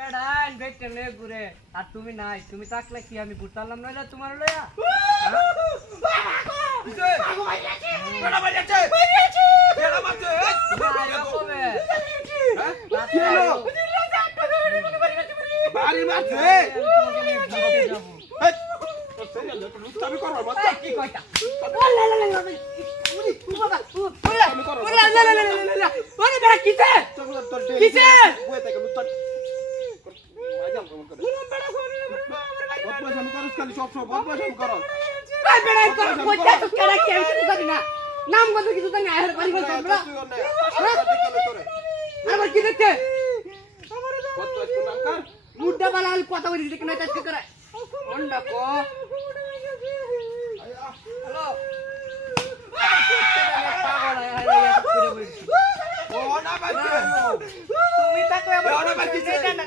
বেড়ান বেটে নে ঘুরে আর তুমি নাই তুমি থাকলে কি আমি ঘুরতাম নইলে তোমার লইয়া বেড়া বাজাচ্ছে বেড়া মারছে কবে বাড়ি মারছে আমি করব কি কইতা নাম কত কিছু জানি আহের বাড়ি বল তোমরা আবার কি দেখতে মুড্ডা বালাল কথা বলি দেখে না টাচ করে অন্ডা কো হ্যালো পাগল আয় তুমি তাকে আমার